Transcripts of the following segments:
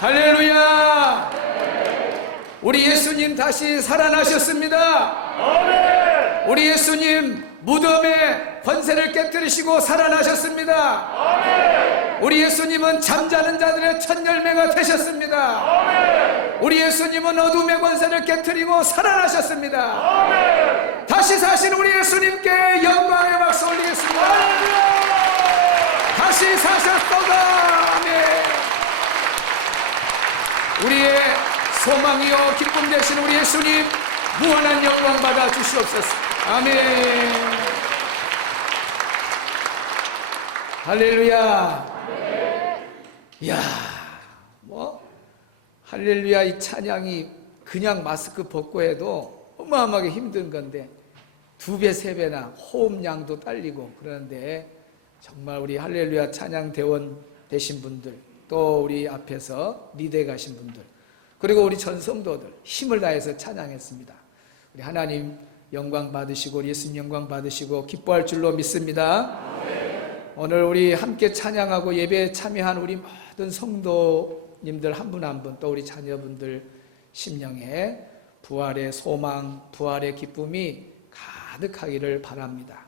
할렐루야! 우리 예수님 다시 살아나셨습니다. 우리 예수님 무덤의 권세를 깨뜨리시고 살아나셨습니다. 우리 예수님은 잠자는 자들의 첫 열매가 되셨습니다. 우리 예수님은 어둠의 권세를 깨뜨리고 살아나셨습니다. 다시 사신 우리 예수님께 영광의 박수 올리겠습니다. 다시 사셨도다. 아멘. 우리의 소망이요 기쁨 되신 우리 예수님 무한한 영광 받아 주시옵소서. 아멘. 할렐루야. 이야, 할렐루야 이 찬양이 그냥 마스크 벗고 해도 어마어마하게 힘든 건데 2배, 3배나 호흡량도 딸리고 그러는데 정말 우리 할렐루야 찬양 대원 되신 분들, 또 우리 앞에서 리더에 가신 분들, 그리고 우리 전 성도들 힘을 다해서 찬양했습니다. 우리 하나님 영광 받으시고 우리 예수님 영광 받으시고 기뻐할 줄로 믿습니다. 오늘 우리 함께 찬양하고 예배에 참여한 우리 모든 성도님들 한 분 한 분, 또 우리 자녀분들 심령에 부활의 소망, 부활의 기쁨이 가득하기를 바랍니다.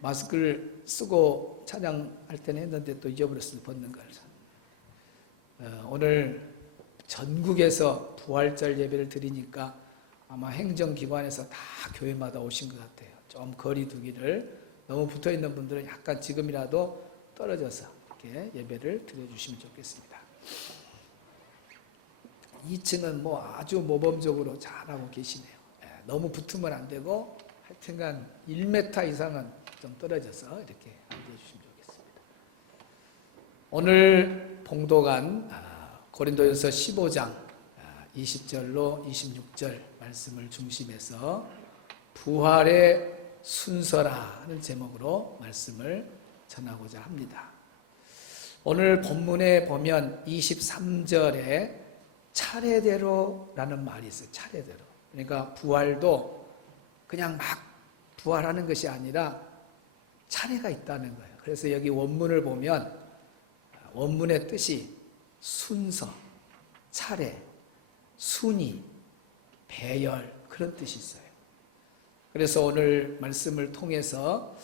마스크를 쓰고 찬양할 때는 했는데 또 잊어버렸어요. 벗는 걸. 오늘 전국에서 부활절 예배를 드리니까 아마 행정기관에서 다 교회마다 오신 것 같아요. 좀 거리 두기를, 너무 붙어있는 분들은 약간 지금이라도 떨어져서 이렇게 예배를 드려주시면 좋겠습니다. 2층은 아주 모범적으로 잘하고 계시네요. 너무 붙으면 안 되고 하여튼간 1m 이상은 좀 떨어져서 이렇게 앉아주시면 좋겠습니다. 오늘 봉독한 고린도전서 15장 20절로 26절 말씀을 중심해서 부활의 순서라는 제목으로 말씀을 전하고자 합니다. 오늘 본문에 보면 23절에 차례대로라는 말이 있어요. 차례대로. 그러니까 부활도 그냥 막 부활하는 것이 아니라 차례가 있다는 거예요. 그래서 여기 원문을 보면 원문의 뜻이 순서, 차례, 순위, 배열, 그런 뜻이 있어요. 그래서 오늘 말씀을 통해서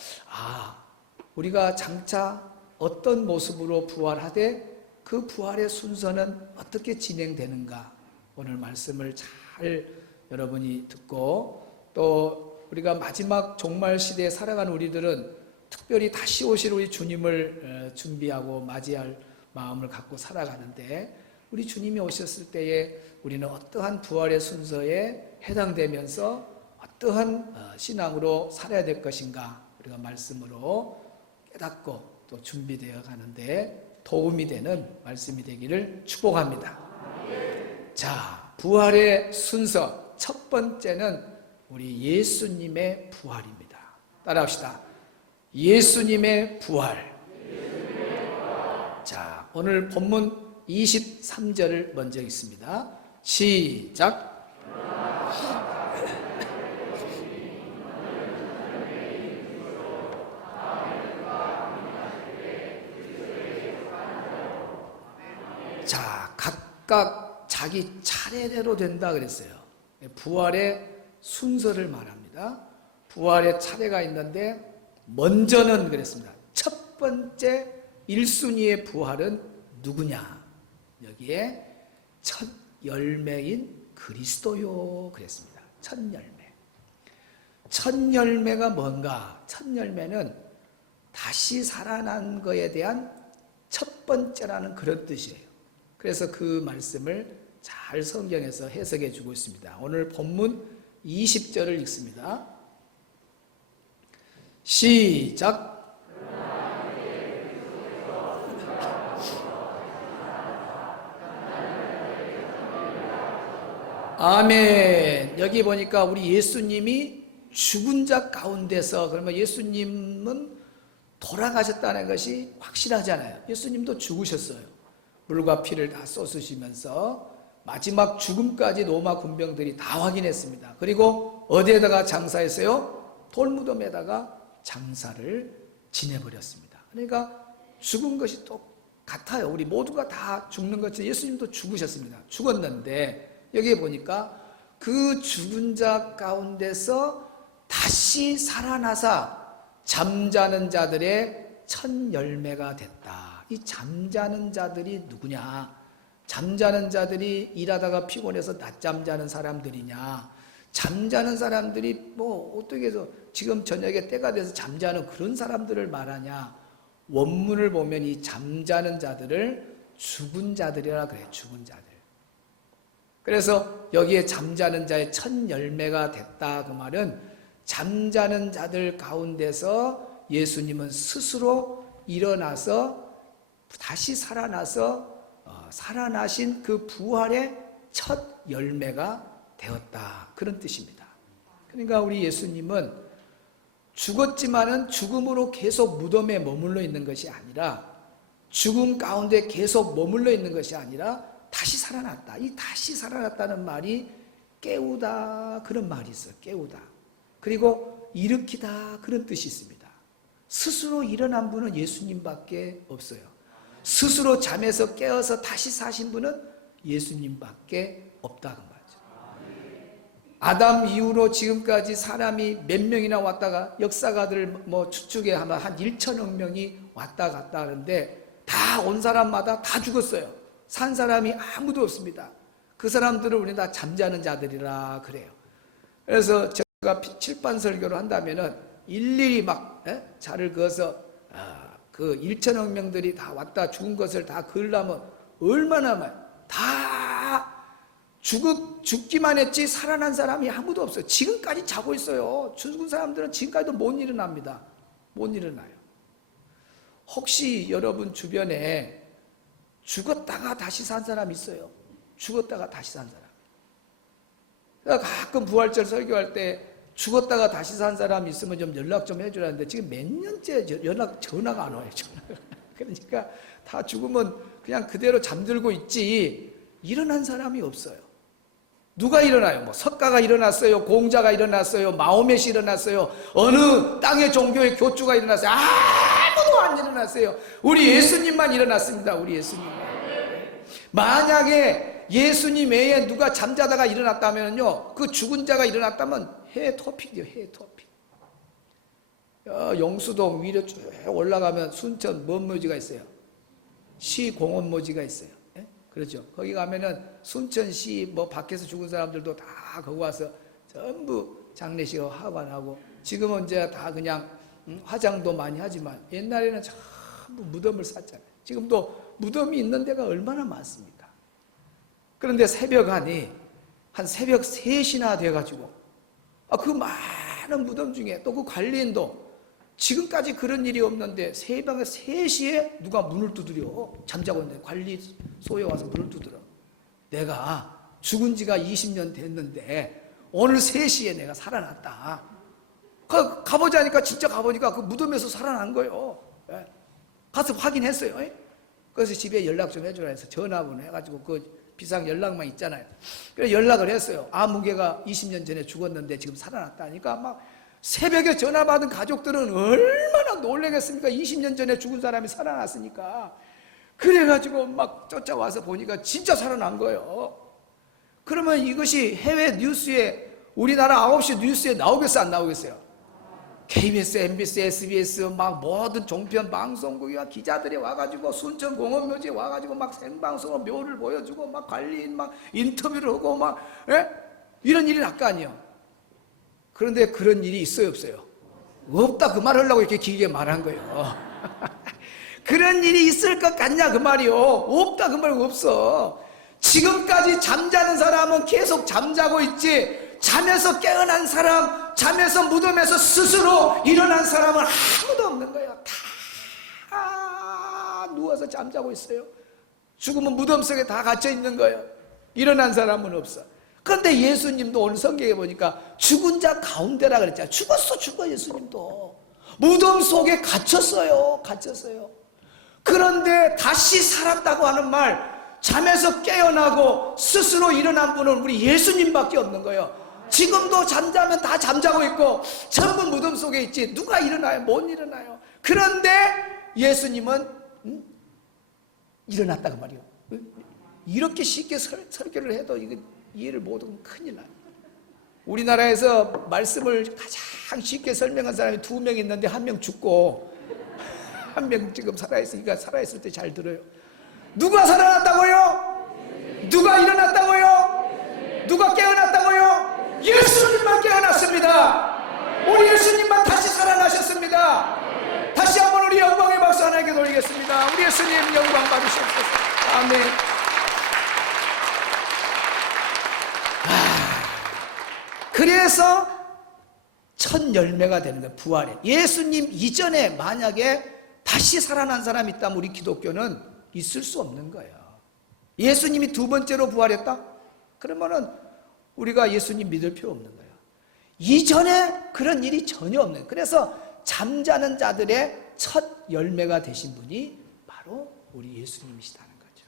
우리가 장차 어떤 모습으로 부활하되 그 부활의 순서는 어떻게 진행되는가, 오늘 말씀을 잘 여러분이 듣고, 또 우리가 마지막 종말 시대에 살아가는 우리들은 특별히 다시 오실 우리 주님을 준비하고 맞이할 마음을 갖고 살아가는데, 우리 주님이 오셨을 때에 우리는 어떠한 부활의 순서에 해당되면서 어떠한 신앙으로 살아야 될 것인가, 우리가 말씀으로 깨닫고 또 준비되어 가는데 도움이 되는 말씀이 되기를 축복합니다. 자, 부활의 순서 첫 번째는 우리 예수님의 부활입니다. 따라합시다. 예수님의 부활. 자, 오늘 본문 23절을 먼저 읽습니다. 시작. 자, 각각 자기 차례대로 된다 그랬어요. 부활의 순서를 말합니다. 부활의 차례가 있는데 먼저는 그랬습니다. 첫 번째 1순위의 부활은 누구냐? 여기에 첫 열매인 그리스도요 그랬습니다. 첫 열매. 첫 열매가 뭔가? 첫 열매는 다시 살아난 것에 대한 첫 번째라는 그런 뜻이에요. 그래서 그 말씀을 잘 성경에서 해석해 주고 있습니다. 오늘 본문 20절을 읽습니다. 시작. 아멘. 여기 보니까 우리 예수님이 죽은 자 가운데서, 그러면 예수님은 돌아가셨다는 것이 확실하잖아요. 예수님도 죽으셨어요. 물과 피를 다 쏟으시면서 마지막 죽음까지 로마 군병들이 다 확인했습니다. 그리고 어디에다가 장사했어요? 돌무덤에다가 장사를 지내버렸습니다. 그러니까 죽은 것이 똑같아요. 우리 모두가 다 죽는 것처럼 예수님도 죽으셨습니다. 죽었는데 여기에 보니까 그 죽은 자 가운데서 다시 살아나사 잠자는 자들의 첫 열매가 됐다. 이 잠자는 자들이 누구냐? 잠자는 자들이 일하다가 피곤해서 낮잠 자는 사람들이냐? 잠자는 사람들이 뭐 어떻게 해서 지금 저녁에 때가 돼서 잠자는 그런 사람들을 말하냐? 원문을 보면 이 잠자는 자들을 죽은 자들이라 그래요. 죽은 자들. 그래서 여기에 잠자는 자의 첫 열매가 됐다 그 말은 잠자는 자들 가운데서 예수님은 스스로 일어나서 다시 살아나서 살아나신 그 부활의 첫 열매가 되었다. 그런 뜻입니다. 그러니까 우리 예수님은 죽었지만은 죽음으로 계속 무덤에 머물러 있는 것이 아니라 죽음 가운데 계속 머물러 있는 것이 아니라 다시 살아났다. 이 다시 살아났다는 말이 깨우다 그런 말이 있어요. 깨우다. 그리고 일으키다 그런 뜻이 있습니다. 스스로 일어난 분은 예수님밖에 없어요. 스스로 잠에서 깨어서 다시 사신 분은 예수님밖에 없다 그 말이죠. 아담 이후로 지금까지 사람이 몇 명이나 왔다가 역사가들 뭐 추측에 하면 한 1천억 명이 왔다 갔다 하는데 다 온 사람마다 다 죽었어요. 산 사람이 아무도 없습니다. 그 사람들을 우리 다 잠자는 자들이라 그래요. 그래서 제가 칠판 설교를 한다면은 일일이 막 자를 그어서 그 1천억 명들이 다 왔다 죽은 것을 다 그으려면 얼마나 많이 다 죽기만 했지 살아난 사람이 아무도 없어요. 지금까지 자고 있어요. 죽은 사람들은 지금까지도 못 일어납니다. 못 일어나요. 혹시 여러분 주변에 죽었다가 다시 산 사람 있어요? 죽었다가 다시 산 사람. 그러니까 가끔 부활절 설교할 때 죽었다가 다시 산 사람 있으면 좀 연락 좀 해주라는데 지금 몇 년째 전화가 안 와요. 전화가. 그러니까 다 죽으면 그냥 그대로 잠들고 있지 일어난 사람이 없어요. 누가 일어나요? 뭐 석가가 일어났어요. 공자가 일어났어요. 마호멧이 일어났어요. 어느 땅의 종교의 교주가 일어났어요. 아무도 안 일어났어요. 우리 예수님만 일어났습니다. 우리 예수님. 만약에 예수님 외에 누가 잠자다가 일어났다면요, 그 죽은 자가 일어났다면 해토픽이요. 해토픽. 영수동 위로 쭉 올라가면 순천 뭔 묘지가 있어요? 시공원묘지가 있어요. 그렇죠. 거기 가면은 순천시 뭐 밖에서 죽은 사람들도 다 거기 와서 전부 장례식 하관하고 지금은 이제 다 그냥 화장도 많이 하지만 옛날에는 전부 무덤을 쌌잖아요. 지금도 무덤이 있는 데가 얼마나 많습니까? 그런데 새벽하니 한 새벽 3시나 돼가지고 그 많은 무덤 중에 또 그 관리인도 지금까지 그런 일이 없는데 새벽에 3시에 누가 문을 두드려. 잠자고 있는데 관리소에 와서 문을 두드려. 내가 죽은 지가 20년 됐는데 오늘 3시에 내가 살아났다. 가보자니까 진짜 가보니까 그 무덤에서 살아난 거예요. 가서 확인했어요. 그래서 집에 연락 좀 해주라 해서 전화번호 해가지고 그 비상 연락망 있잖아요. 그래서 연락을 했어요. 아무개가 20년 전에 죽었는데 지금 살아났다니까 막 새벽에 전화 받은 가족들은 얼마나 놀라겠습니까? 20년 전에 죽은 사람이 살아났으니까. 그래가지고 막 쫓아와서 보니까 진짜 살아난 거예요. 그러면 이것이 해외 뉴스에 우리나라 9시 뉴스에 나오겠어요? 안 나오겠어요? KBS, MBC, SBS 막 모든 종편 방송국이와 기자들이 와가지고 순천 공원묘지에 와가지고 막 생방송으로 묘를 보여주고 막 관리인 막 인터뷰를 하고 막 이런 일이 날거 아니에요. 그런데 그런 일이 있어요, 없어요? 없다 그 말 하려고 이렇게 길게 말한 거예요. 그런 일이 있을 것 같냐 그 말이요. 없다 그 말 없어. 지금까지 잠자는 사람은 계속 잠자고 있지 잠에서 깨어난 사람, 잠에서 무덤에서 스스로 일어난 사람은 아무도 없는 거예요. 다 누워서 잠자고 있어요. 죽으면 무덤 속에 다 갇혀 있는 거예요. 일어난 사람은 없어. 그런데 예수님도 오늘 성경에 보니까 죽은 자 가운데라 그랬잖아요. 죽어 예수님도. 무덤 속에 갇혔어요. 그런데 다시 살았다고 하는 말, 잠에서 깨어나고 스스로 일어난 분은 우리 예수님밖에 없는 거예요. 지금도 잠자면 다 잠자고 있고 전부 무덤 속에 있지 누가 일어나요? 못 일어나요. 그런데 예수님은 일어났다고 말이요. 이렇게 쉽게 설교를 해도 이거 이해를 못하면 큰일 나요. 우리나라에서 말씀을 가장 쉽게 설명한 사람이 2명 있는데 1명 죽고 1명 지금 살아있으니까 살아있을 때 잘 들어요. 누가 살아났다고요? 누가 일어났다고요? 누가 깨어났다고요? 예수님만 깨어났습니다. 우리 예수님만 다시 살아나셨습니다. 다시 한번 우리 영광의 박수 하나님께 돌리겠습니다. 우리 예수님 영광 받으시옵소서. 아멘. 그래서 첫 열매가 되는 거예요. 부활에. 예수님 이전에 만약에 다시 살아난 사람이 있다면 우리 기독교는 있을 수 없는 거예요. 예수님이 2번째로 부활했다? 그러면은 우리가 예수님 믿을 필요 없는 거예요. 이전에 그런 일이 전혀 없는 거예요. 그래서 잠자는 자들의 첫 열매가 되신 분이 바로 우리 예수님이시다는 거죠.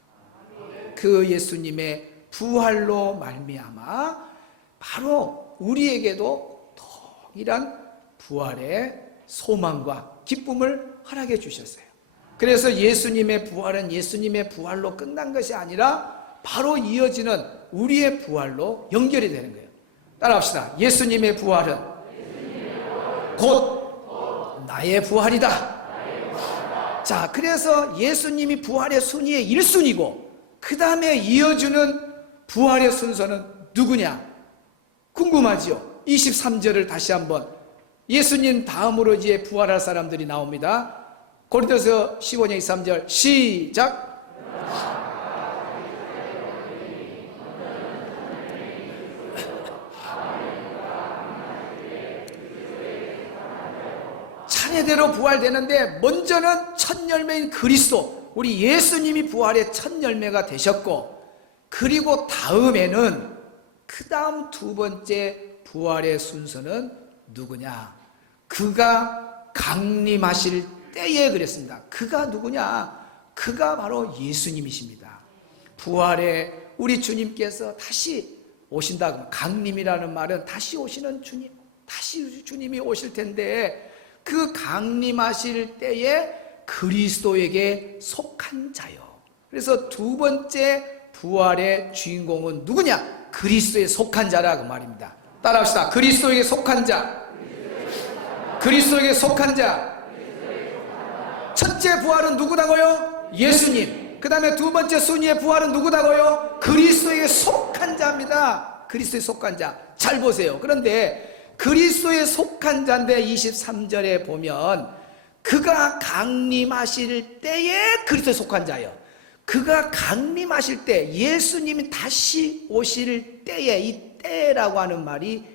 그 예수님의 부활로 말미암아 바로 우리에게도 동일한 부활의 소망과 기쁨을 허락해 주셨어요. 그래서 예수님의 부활은 예수님의 부활로 끝난 것이 아니라 바로 이어지는 우리의 부활로 연결이 되는 거예요. 따라합시다. 예수님의 부활은 곧 나의 부활이다. 자, 그래서 예수님이 부활의 순위의 1순위고 그 다음에 이어주는 부활의 순서는 누구냐? 궁금하지요? 23절을 다시 한번, 예수님 다음으로 이제 부활할 사람들이 나옵니다. 고린도서 15장 23절 시작. 차례대로 부활되는데 먼저는 첫 열매인 그리스도, 우리 예수님이 부활의 첫 열매가 되셨고, 그리고 다음에는 그 다음 2번째 부활의 순서는 누구냐? 그가 강림하실 때에 그랬습니다. 그가 누구냐? 그가 바로 예수님이십니다. 부활에 우리 주님께서 다시 오신다. 강림이라는 말은 다시 오시는 주님, 다시 주님이 오실 텐데 그 강림하실 때에 그리스도에게 속한 자요. 그래서 2번째 부활의 주인공은 누구냐? 그리스도에 속한 자라 그 말입니다. 따라합시다. 그리스도에게 속한 자. 그리스도에게 속한 자. 첫째 부활은 누구다고요? 예수님. 그 다음에 2번째 순위의 부활은 누구다고요? 그리스도에게 속한 자입니다. 그리스도에 속한 자. 잘 보세요. 그런데 그리스도에 속한 자인데 23절에 보면 그가 강림하실 때에 그리스도에 속한 자예요. 그가 강림하실 때, 예수님이 다시 오실 때에, 이 때라고 하는 말이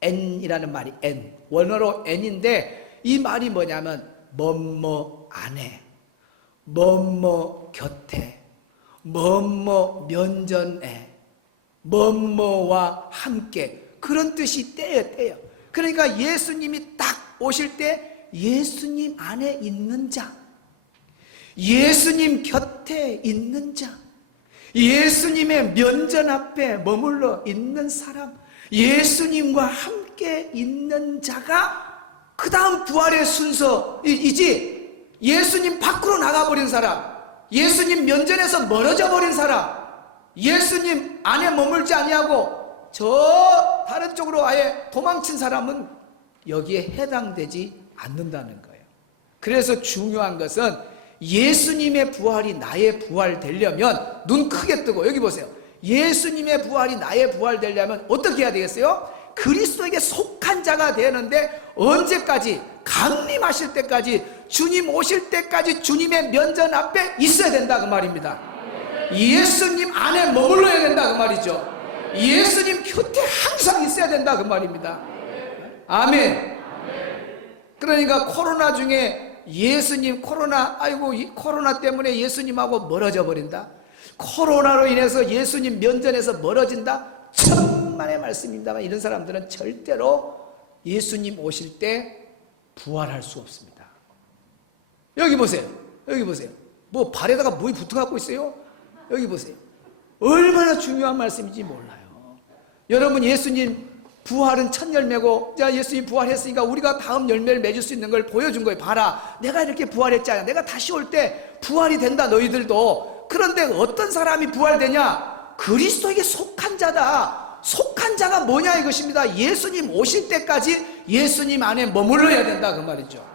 N이라는 말이 N, 원어로 N인데 이 말이 뭐냐면 뭐뭐 안에, 뭐뭐 곁에, 뭐뭐 면전에, 뭐뭐와 함께, 그런 뜻이 때예요. 그러니까 예수님이 딱 오실 때 예수님 안에 있는 자, 예수님 곁에 있는 자, 예수님의 면전 앞에 머물러 있는 사람, 예수님과 함께 있는 자가 그 다음 부활의 순서이지, 예수님 밖으로 나가버린 사람, 예수님 면전에서 멀어져 버린 사람, 예수님 안에 머물지 아니하고 저 다른 쪽으로 아예 도망친 사람은 여기에 해당되지 않는다는 거예요. 그래서 중요한 것은 예수님의 부활이 나의 부활 되려면, 눈 크게 뜨고 여기 보세요. 예수님의 부활이 나의 부활 되려면 어떻게 해야 되겠어요? 그리스도에게 속한 자가 되는데 언제까지? 강림하실 때까지, 주님 오실 때까지 주님의 면전 앞에 있어야 된다 그 말입니다. 예수님 안에 머물러야 된다 그 말이죠. 예수님 곁에 항상 있어야 된다 그 말입니다. 아멘. 그러니까 코로나 중에 예수님, 아이고 코로나 때문에 예수님하고 멀어져 버린다, 코로나로 인해서 예수님 면전에서 멀어진다, 천만의 말씀입니다만 이런 사람들은 절대로 예수님 오실 때 부활할 수 없습니다. 여기 보세요. 여기 보세요. 뭐 발에다가 뭐이 붙어갖고 있어요? 여기 보세요. 얼마나 중요한 말씀인지 몰라요. 여러분, 예수님 부활은 첫 열매고, 자, 예수님 부활했으니까 우리가 다음 열매를 맺을 수 있는 걸 보여준 거예요. 봐라, 내가 이렇게 부활했잖아. 내가 다시 올 때 부활이 된다, 너희들도. 그런데 어떤 사람이 부활되냐? 그리스도에게 속한 자다. 속한 자가 뭐냐 이것입니다. 예수님 오실 때까지 예수님 안에 머물러야 된다, 그 말이죠.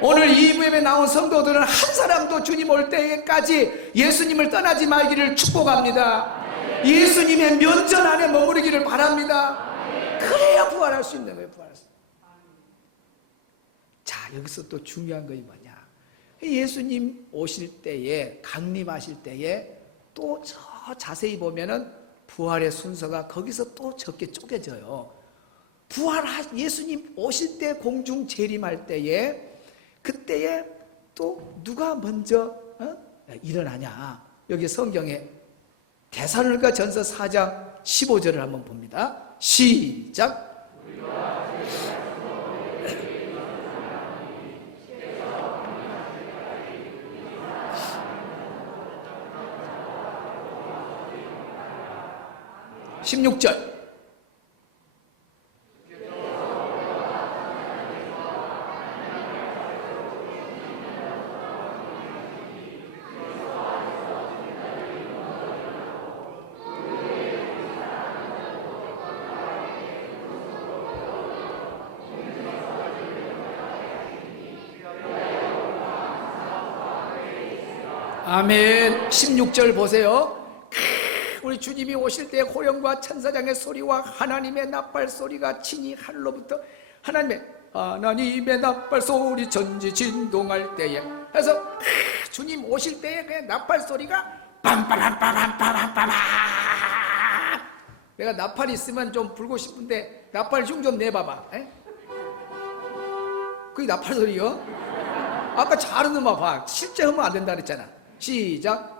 오늘 이 예배에 나온 성도들은 한 사람도 주님 올 때까지 예수님을 떠나지 말기를 축복합니다. 예수님의 면전 안에 머무르기를 바랍니다. 그래야 부활할 수 있는 거예요. 부활할 수. 자, 여기서 또 중요한 것이 뭐냐? 예수님 오실 때에, 강림하실 때에 또 저 자세히 보면은 부활의 순서가 거기서 또 적게 쪼개져요. 예수님 오실 때, 공중 재림할 때에, 그때에 또 누가 먼저 일어나냐? 여기 성경에 데살로니가 전서 4장 15절을 한번 봅니다. 시작. 16절. 아멘. 16절 보세요. 우리 주님이 오실 때 호령과 천사장의 소리와 하나님의 나팔 소리가 친히 하늘로부터 하나님의 나팔 소리 전지 진동할 때에, 그래서 주님 오실 때에 그 나팔 소리가 빰빰빰빰빰빰빰. 내가 나팔 있으면 좀 불고 싶은데 나팔 흉 좀 내봐봐. 그게 나팔 소리요? 아까 잘하는 거 봐. 실제 하면 안 된다 그랬잖아. 시작.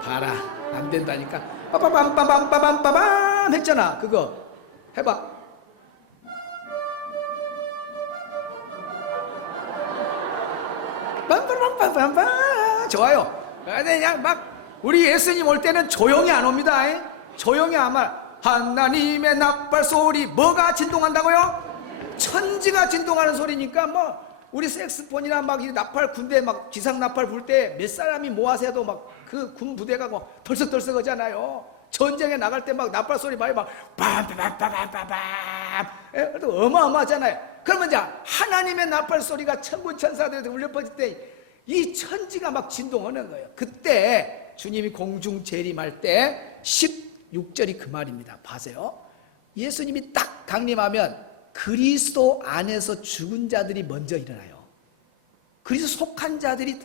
봐라, 안 된다니까. 빠바밤빠밤빠밤빠밤 했잖아. 그거 해봐. 빰빠밤빠밤빰. 좋아요. 그냥 막 우리 예수님 올 때는 조용히 안 옵니다. 조용히 아마 하나님의 나팔 소리, 뭐가 진동한다고요? 천지가 진동하는 소리니까 뭐 우리 색스폰이나 막 이 나팔, 군대 막 지상 나팔 불 때 몇 사람이 모아서 해도 막 그 군 부대가 막 덜썩덜썩 하잖아요. 전쟁에 나갈 때 막 나팔 소리 많이 막 빰빰빰빰빰빰, 그래도 어마어마하잖아요. 그러면 이제 하나님의 나팔 소리가 천군 천사들한테 울려 퍼질 때 이 천지가 막 진동하는 거예요. 그때 주님이 공중 재림할 때 16절이 그 말입니다. 봐세요. 예수님이 딱 강림하면 그리스도 안에서 죽은 자들이 먼저 일어나요. 그리스도 속한 자들이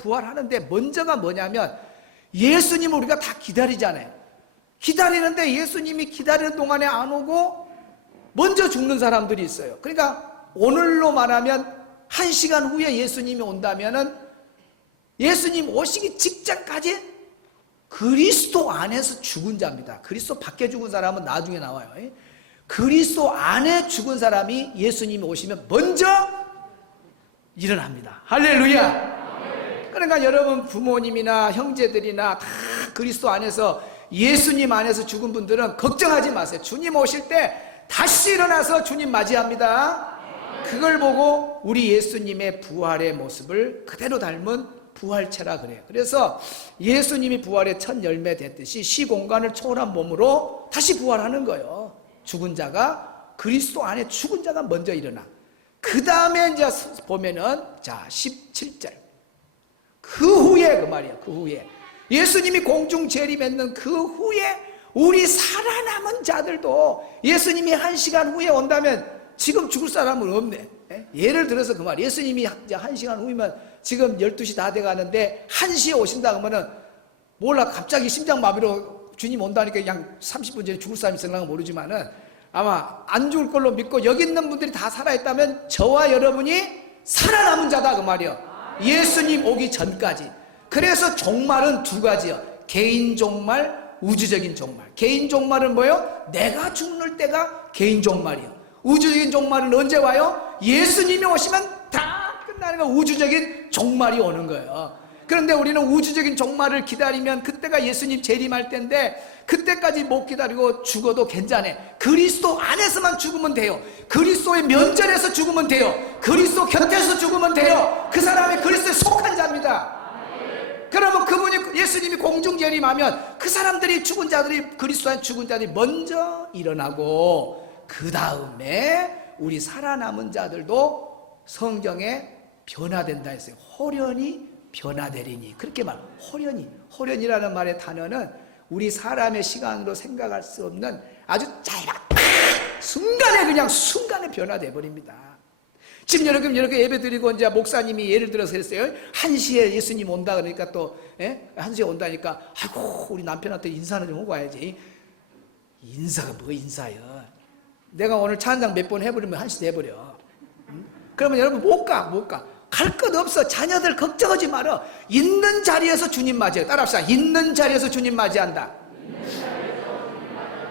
부활하는데 먼저가 뭐냐면 예수님을 우리가 다 기다리잖아요. 기다리는데 예수님이 기다리는 동안에 안 오고 먼저 죽는 사람들이 있어요. 그러니까 오늘로 말하면 1시간 후에 예수님이 온다면은 예수님 오시기 직전까지 그리스도 안에서 죽은 자입니다. 그리스도 밖에 죽은 사람은 나중에 나와요. 그리스도 안에 죽은 사람이 예수님이 오시면 먼저 일어납니다. 할렐루야. 그러니까 여러분 부모님이나 형제들이나 다 그리스도 안에서, 예수님 안에서 죽은 분들은 걱정하지 마세요. 주님 오실 때 다시 일어나서 주님 맞이합니다. 그걸 보고 우리 예수님의 부활의 모습을 그대로 닮은 부활체라 그래요. 그래서 예수님이 부활의 첫 열매 됐듯이 시공간을 초월한 몸으로 다시 부활하는 거예요. 죽은 자가, 그리스도 안에 죽은 자가 먼저 일어나. 그 다음에 이제 보면은, 자, 17절. 그 후에, 그 말이야, 그 후에. 예수님이 공중 재림했는 그 후에 우리 살아남은 자들도 예수님이 1시간 후에 온다면 지금 죽을 사람은 없네. 예를 들어서 그 말, 예수님이 이제 1시간 후이면 지금 12시 다 돼가는데 1시에 오신다 그러면은 몰라, 갑자기 심장마비로 주님 온다니까 그냥 30분 전에 죽을 사람이 있을까 모르지만은 아마 안 죽을 걸로 믿고 여기 있는 분들이 다 살아있다면 저와 여러분이 살아남은 자다 그 말이요. 예수님 오기 전까지. 그래서 종말은 두 가지요. 개인 종말, 우주적인 종말. 개인 종말은 뭐예요? 내가 죽는 때가 개인 종말이요. 우주적인 종말은 언제 와요? 예수님이 오시면 다 끝나는 거, 우주적인 종말이 오는 거예요. 그런데 우리는 우주적인 종말을 기다리면 그때가 예수님 재림할 때인데 그때까지 못 기다리고 죽어도 괜찮아. 그리스도 안에서만 죽으면 돼요. 그리스도의 면전에서 죽으면 돼요. 그리스도 곁에서 죽으면 돼요. 그 사람이 그리스도에 속한 자입니다. 그러면 그분이 예수님이 공중 재림하면 그 사람들이 죽은 자들이 그리스도 안에 죽은 자들이 먼저 일어나고 그 다음에 우리 살아남은 자들도 성경에 변화된다 했어요. 호련히 변화되리니. 그렇게 호련이라는 말의 단어는 우리 사람의 시간으로 생각할 수 없는 아주 순간에 변화돼 버립니다. 지금 여러분 이렇게 예배 드리고 이제 목사님이 예를 들어서 그랬어요. 1시에 예수님 온다 그러니까 또 1시에 온다니까 아이고 우리 남편한테 인사는 좀 하고 와야지. 인사가 뭐 인사요? 내가 오늘 찬양 몇 번 해버리면 1시 돼버려. 그러면 여러분 못 가. 갈 것 없어. 자녀들 걱정하지 마라. 있는 자리에서 주님 맞이해. 따라합시다. 있는 자리에서 주님 맞이한다.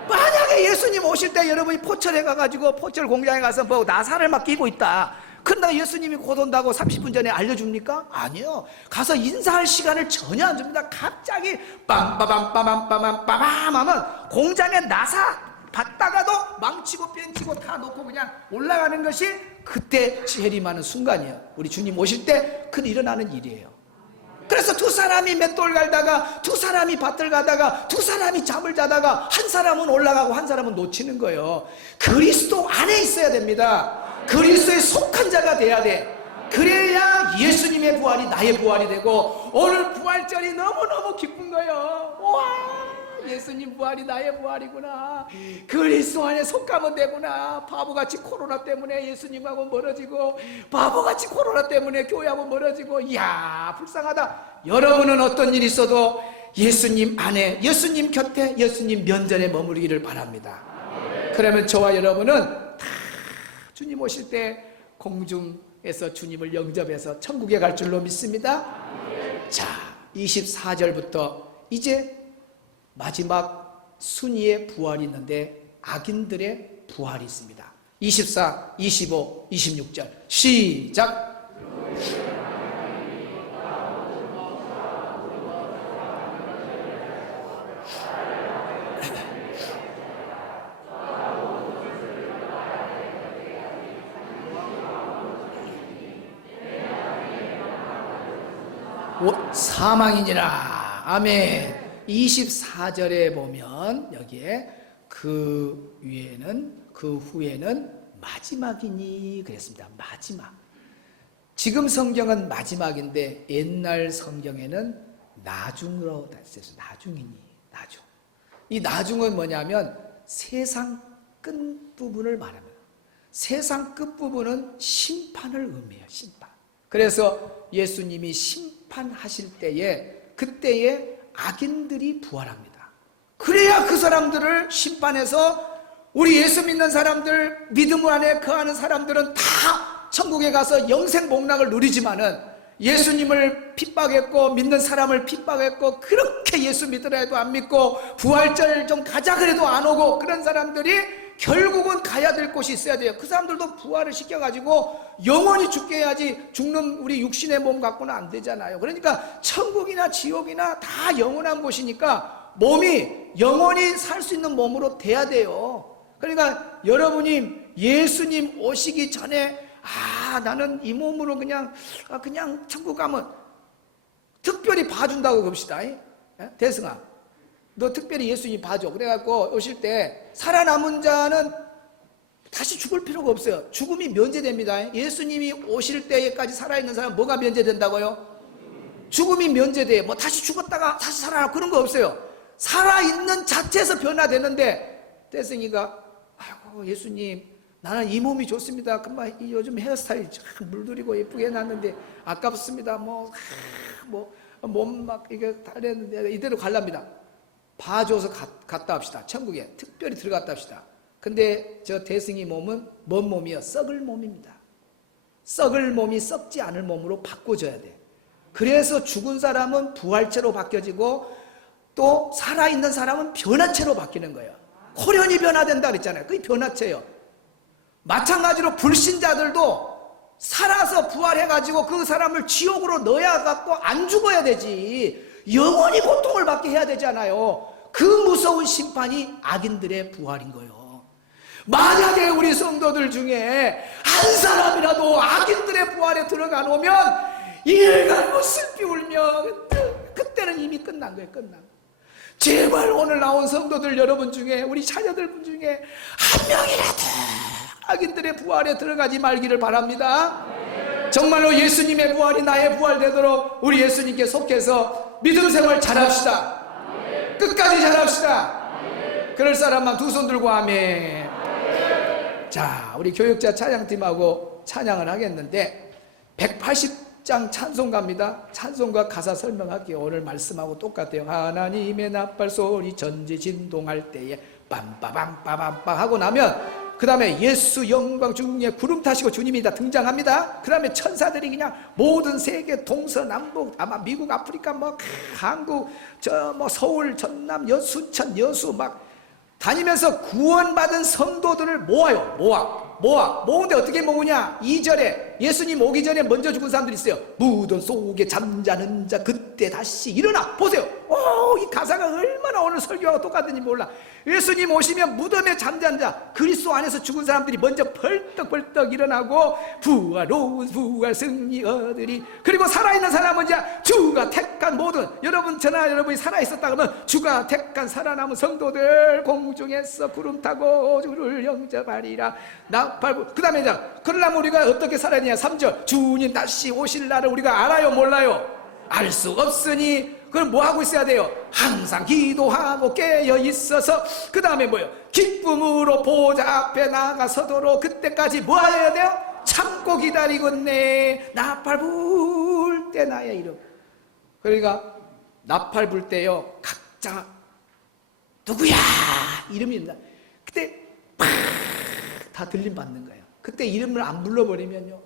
만약에 예수님 오실 때 여러분이 포철에 가가지고 포철 공장에 가서 뭐 나사를 막 끼고 있다. 그런데 예수님이 곧 온다고 30분 전에 알려줍니까? 아니요. 가서 인사할 시간을 전혀 안 줍니다. 갑자기 빰빠밤 하면 공장에 나사 받다가도 망치고 뺑치고 다 놓고 그냥 올라가는 것이 그때 재림하는 순간이에요. 우리 주님 오실 때 그 일어나는 일이에요. 그래서 두 사람이 맷돌 갈다가 두 사람이 밭을 가다가 두 사람이 잠을 자다가 한 사람은 올라가고 한 사람은 놓치는 거예요. 그리스도 안에 있어야 됩니다. 그리스도에 속한 자가 돼야 돼. 그래야 예수님의 부활이 나의 부활이 되고 오늘 부활절이 너무너무 기쁜 거예요. 와, 예수님 부활이 나의 부활이구나. 그리스도 안에 속하면 되구나. 바보같이 코로나 때문에 예수님하고 멀어지고 바보같이 코로나 때문에 교회하고 멀어지고 이야 불쌍하다. 여러분은 어떤 일이 있어도 예수님 안에 예수님 곁에 예수님 면전에 머무르기를 바랍니다. 그러면 저와 여러분은 다 주님 오실 때 공중에서 주님을 영접해서 천국에 갈 줄로 믿습니다. 자, 24절부터 이제 마지막 순위의 부활이 있는데 악인들의 부활이 있습니다. 24, 25, 26절 시작. 사망이니라. 아멘. 24절에 보면 여기에 그 후에는 마지막이니 그랬습니다. 마지막. 지금 성경은 마지막인데 옛날 성경에는 나중으로 다 했어요. 나중이니 나중. 이 나중은 뭐냐면 세상 끝부분을 말합니다. 세상 끝부분은 심판을 의미해요. 심판. 그래서 예수님이 심판하실 때에 그때에 악인들이 부활합니다. 그래야 그 사람들을 심판해서 우리 예수 믿는 사람들, 믿음 안에 거하는 사람들은 다 천국에 가서 영생 복락을 누리지만은 예수님을 핍박했고 믿는 사람을 핍박했고 그렇게 예수 믿으라 해도 안 믿고 부활절 좀 가자 그래도 안 오고 그런 사람들이 결국은 가야 될 곳이 있어야 돼요. 그 사람들도 부활을 시켜가지고 영원히 죽게 해야지 죽는 우리 육신의 몸 갖고는 안 되잖아요. 그러니까 천국이나 지옥이나 다 영원한 곳이니까 몸이 영원히 살 수 있는 몸으로 돼야 돼요. 그러니까 여러분이 예수님 오시기 전에 나는 이 몸으로 그냥 천국 가면 특별히 봐준다고 그럽시다. 대승아, 너 특별히 예수님 봐줘. 그래갖고 오실 때 살아남은 자는 다시 죽을 필요가 없어요. 죽음이 면제됩니다. 예수님이 오실 때까지 살아있는 사람은 뭐가 면제된다고요? 죽음이 면제돼요. 뭐 다시 죽었다가 다시 살아나 그런 거 없어요. 살아있는 자체에서 변화되는데 대승이가 아이고 예수님 나는 이 몸이 좋습니다. 금방 요즘 헤어스타일 참 물들이고 예쁘게 해놨는데 아깝습니다. 몸 막 이게 달랬는데 이대로 갈랍니다. 봐줘서 갔다 합시다. 천국에 특별히 들어갔다 합시다. 근데 저 대승이 몸은 뭔 몸이요? 썩을 몸입니다. 썩을 몸이 썩지 않을 몸으로 바꿔줘야 돼. 그래서 죽은 사람은 부활체로 바뀌어지고 또 살아있는 사람은 변화체로 바뀌는 거예요. 호련히 변화된다 그랬잖아요. 그게 변화체예요. 마찬가지로 불신자들도 살아서 부활해가지고 그 사람을 지옥으로 넣어야 갖고 안 죽어야 되지, 영원히 고통을 받게 해야 되잖아요. 그 무서운 심판이 악인들의 부활인 거예요. 만약에 우리 성도들 중에 한 사람이라도 악인들의 부활에 들어가 놓으면 일간 슬피 울며 그때는 이미 끝난 거예요. 끝난 거예요. 제발 오늘 나온 성도들 여러분 중에, 우리 자녀들 분 중에 한 명이라도 악인들의 부활에 들어가지 말기를 바랍니다. 정말로 예수님의 부활이 나의 부활 되도록 우리 예수님께 속해서 믿음 생활 잘합시다. 끝까지 잘합시다. 그럴 사람만 두 손 들고 아멘. 자, 우리 교육자 찬양팀하고 찬양을 하겠는데 180장 찬송가입니다. 찬송가 가사 설명할게요. 오늘 말씀하고 똑같아요. 하나님의 나팔 소리 전지 진동할 때에 빰빠밤빠밤빠 하고 나면 그 다음에 예수 영광 중에 구름 타시고 주님이 다 등장합니다. 그 다음에 천사들이 그냥 모든 세계 동서남북, 아마 미국, 아프리카, 뭐 한국, 뭐 서울, 전남, 순천, 여수 막 다니면서 구원받은 성도들을 모아요. 모으는데 어떻게 모으냐? 2절에 예수님 오기 전에 먼저 죽은 사람들이 있어요. 무덤 속에 잠자는 자 그때 다시 일어나. 보세요. 이 가사가 얼마나 오늘 설교하고 똑같은지 몰라. 예수님 오시면 무덤에 잠자는 자, 그리스도 안에서 죽은 사람들이 먼저 벌떡벌떡 일어나고 부활로운 부활 승리 얻으리. 그리고 살아있는 사람은 이제 주가 택한 모든, 여러분 저나 여러분이 살아있었다 그러면 주가 택한 살아남은 성도들 공중에서 구름 타고 주를 영접하리라. 그 다음에 이제 그러려면 우리가 어떻게 살아야 되냐. 3절 주님 다시 오실 날을 우리가 알아요 몰라요? 알 수 없으니 그럼 뭐 하고 있어야 돼요? 항상 기도하고 깨어 있어서, 그 다음에 뭐예요? 기쁨으로 보좌 앞에 나가서도록 그때까지 뭐 해야 돼요? 참고 기다리고 있네. 나팔 불 때 나의 이름. 그러니까 나팔 불 때요 각자 누구야 이름이 있나, 그때 팍 다 들림 받는 거예요. 그때 이름을 안 불러버리면요,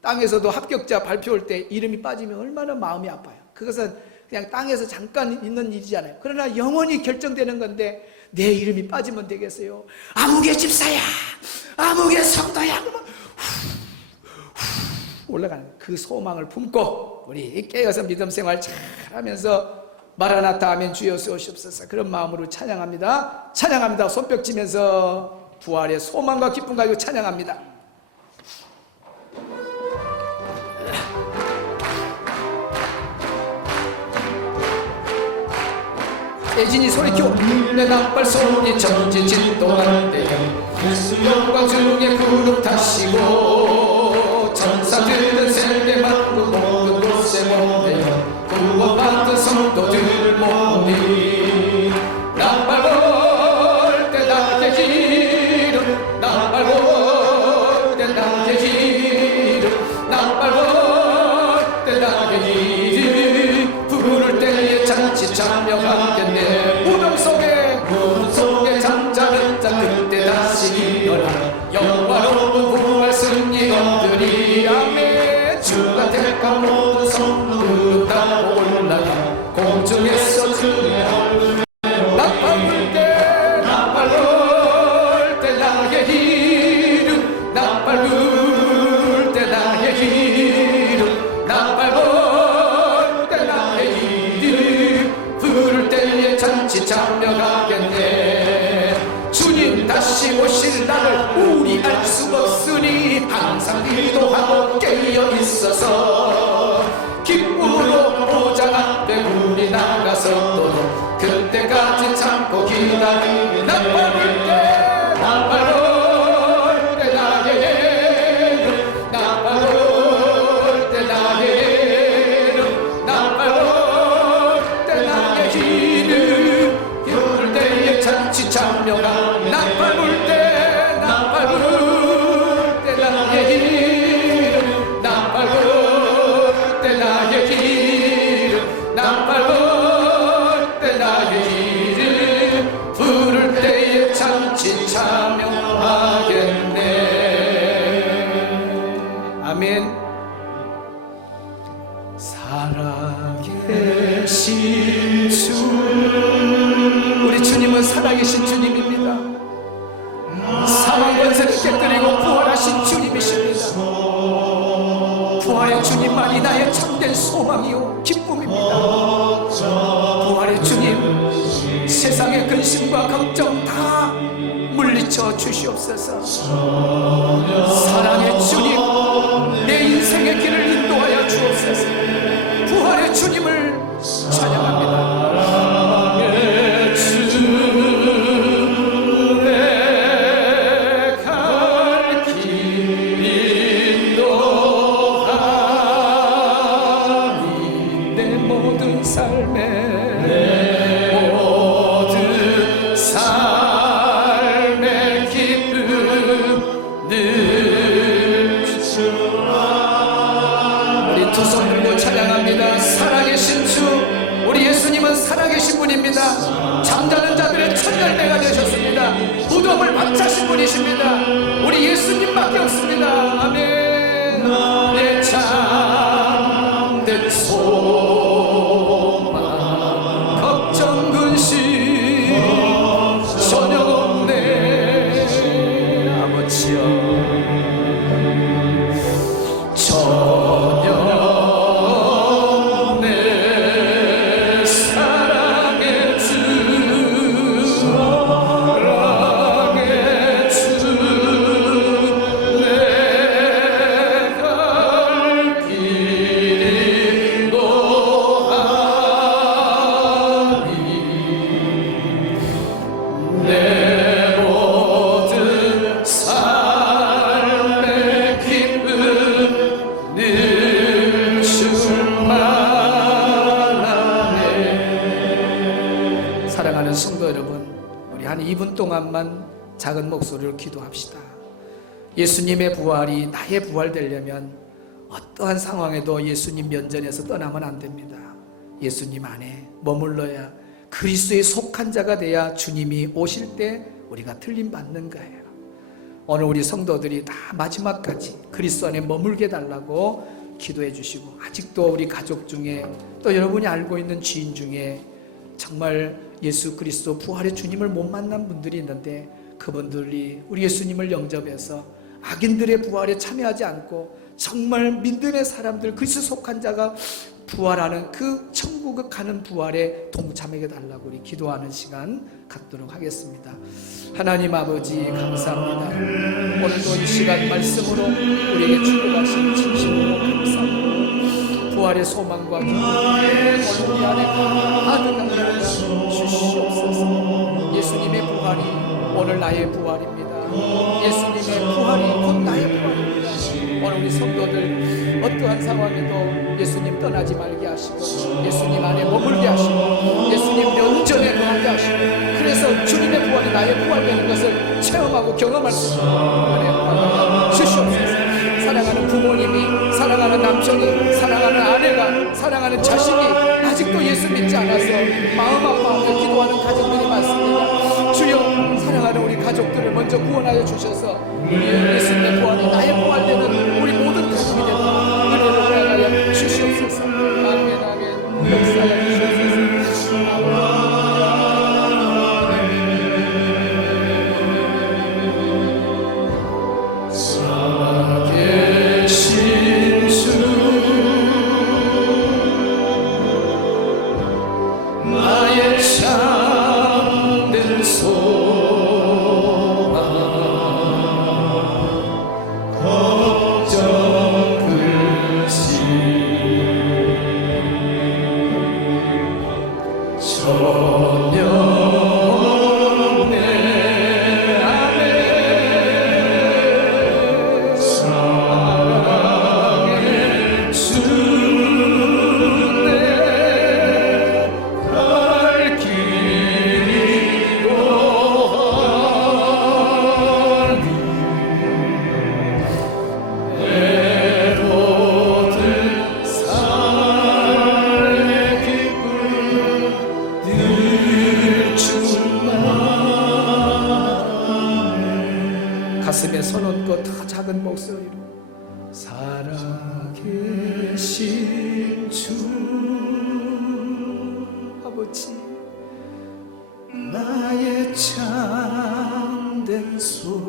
땅에서도 합격자 발표할 때 이름이 빠지면 얼마나 마음이 아파요. 그것은 그냥 땅에서 잠깐 있는 일이잖아요. 그러나 영원히 결정되는 건데 내 이름이 빠지면 되겠어요? 아무개 집사야, 아무개 성도야, 그러면 올라가는 그 소망을 품고 우리 깨어서 믿음 생활 잘하면서 마라나타 아멘 주여 오시옵소서 그런 마음으로 찬양합니다. 찬양합니다. 손뼉 치면서 부활의 소망과 기쁨 가지고 찬양합니다. 애진이 소리 키워. 내 나팔 소리 전지 진동할 때 예수 영광 중에 구름 타시고 천사들은 세계 만국 모든 곳에 모여 구원받은 성도들 모으니 나팔 불 때 나의 기름, 나팔 불 때 나의 기름, 나팔 불 때 나의 기름, 부를 때에 잔치 참여하겠네. 무덤 속에 잠자는 자 그때 다시 일어나 영화로운 부활 승리 얻으리. 아멘. 주가 택한 모든 성도 다 올라가 공중에서 주의 얼굴 나팔 불 때, 나팔 불 때 나의 기름, 나팔 불 때 나의 기름, 나팔 불 때 나의 기름, 부를 때에 잔치 참여하겠네. 주님 다시 오실 날을 우리 알 수 없으니 항상 기도하고 깨어 있어서 기쁨으로 보좌 앞에 우리 나가서도록 그때까지 참고 기다리는 나팔 불 때, 나팔 불 때 나의 이름, 나팔 불 때 나의 이름, 나팔 불 때 나의 이름, 부를 때에 잔치 참여가 나팔 불 때, 나팔 불 때 나의 이름, 나팔 불 때 나의 이름, 나팔 불 때 나의 이름, 부를 부활이 나의 참된 소망이요 기쁨입니다. 부활의 주님, 세상의 근심과 걱정 다 물리쳐 주시옵소서. 사랑의 주님, 내 인생의 길을 인도하여 주옵소서. 부활의 주님을 찬양합니다. 잠자는 자들의 첫열매가 되셨습니다. 무덤을 박차신 분이십니다. 우리 예수님밖에 없습니다. 아멘. 내 참된 소망 걱정 근심 전혀 없네. 아버지여 전혀 한 2분 동안만 작은 목소리로 기도합시다. 예수님의 부활이 나의 부활 되려면 어떠한 상황에도 예수님 면전에서 떠나면 안 됩니다. 예수님 안에 머물러야 그리스도에 속한 자가 돼야 주님이 오실 때 우리가 틀림받는 거예요. 오늘 우리 성도들이 다 마지막까지 그리스도 안에 머물게 달라고 기도해 주시고, 아직도 우리 가족 중에 또 여러분이 알고 있는 지인 중에 정말 예수 그리스도 부활의 주님을 못 만난 분들이 있는데, 그분들이 우리 예수님을 영접해서 악인들의 부활에 참여하지 않고 정말 믿음의 사람들, 그리스도 속한 자가 부활하는 그 천국을 가는 부활에 동참하게 달라고 우리 기도하는 시간 갖도록 하겠습니다. 하나님 아버지 감사합니다. 오늘도 이 시간 말씀으로 우리에게 축복하신 진심으로 감사합니다. 부활의 소망과 기쁨 오늘 우리 안에 가득하게 주시옵소서. 예수님의 부활이 오늘 나의 부활입니다. 예수님의 부활이 곧 나의 부활입니다. 오늘 우리 성도들 어떠한 상황에도 예수님 떠나지 말게 하시고, 예수님 안에 머물게 하시고, 예수님 면전에 거하게 하시고, 그래서 주님의 부활이 나의 부활되는 것을 체험하고 경험할 수 있는 안에 부활을 주시옵소서. 사랑하는 부모님이, 사랑하는 남편이, 사랑하는 아내가, 사랑하는 자식이 아직도 예수 믿지 않아서 마음 아파하며 기도하는 가정들이 많습니다. 주여, 사랑하는 우리 가족들을 먼저 구원하여 주셔서 예수님의 부활이 나의 부활되는 우리 모든 가족이 되는 은혜를 허락하여 주시옵소서. 아멘 아멘. 역사하여 주시옵소서. 살아계신 주 나의 참된 소망 걱정 근심 전혀 가슴에 손 얹고 더 작은 목소리로 살아계신 주 아버지, 나의 참된 소망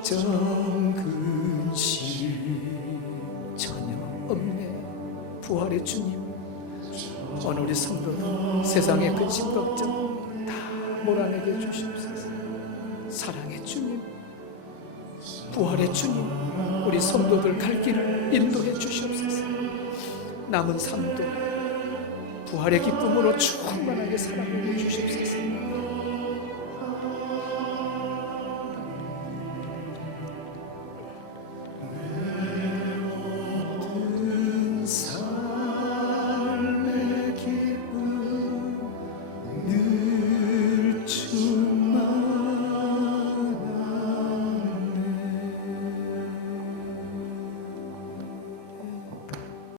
걱정 근심 전혀 없네. 부활의 주님, 오늘 우리 성도들 세상의 근심 걱정 다 몰아내게 주시옵소서. 사랑의 주님, 부활의 주님, 우리 성도들 갈 길을 인도해 주시옵소서. 남은 삶도 부활의 기쁨으로 충만하게 살아가게 주시옵소서.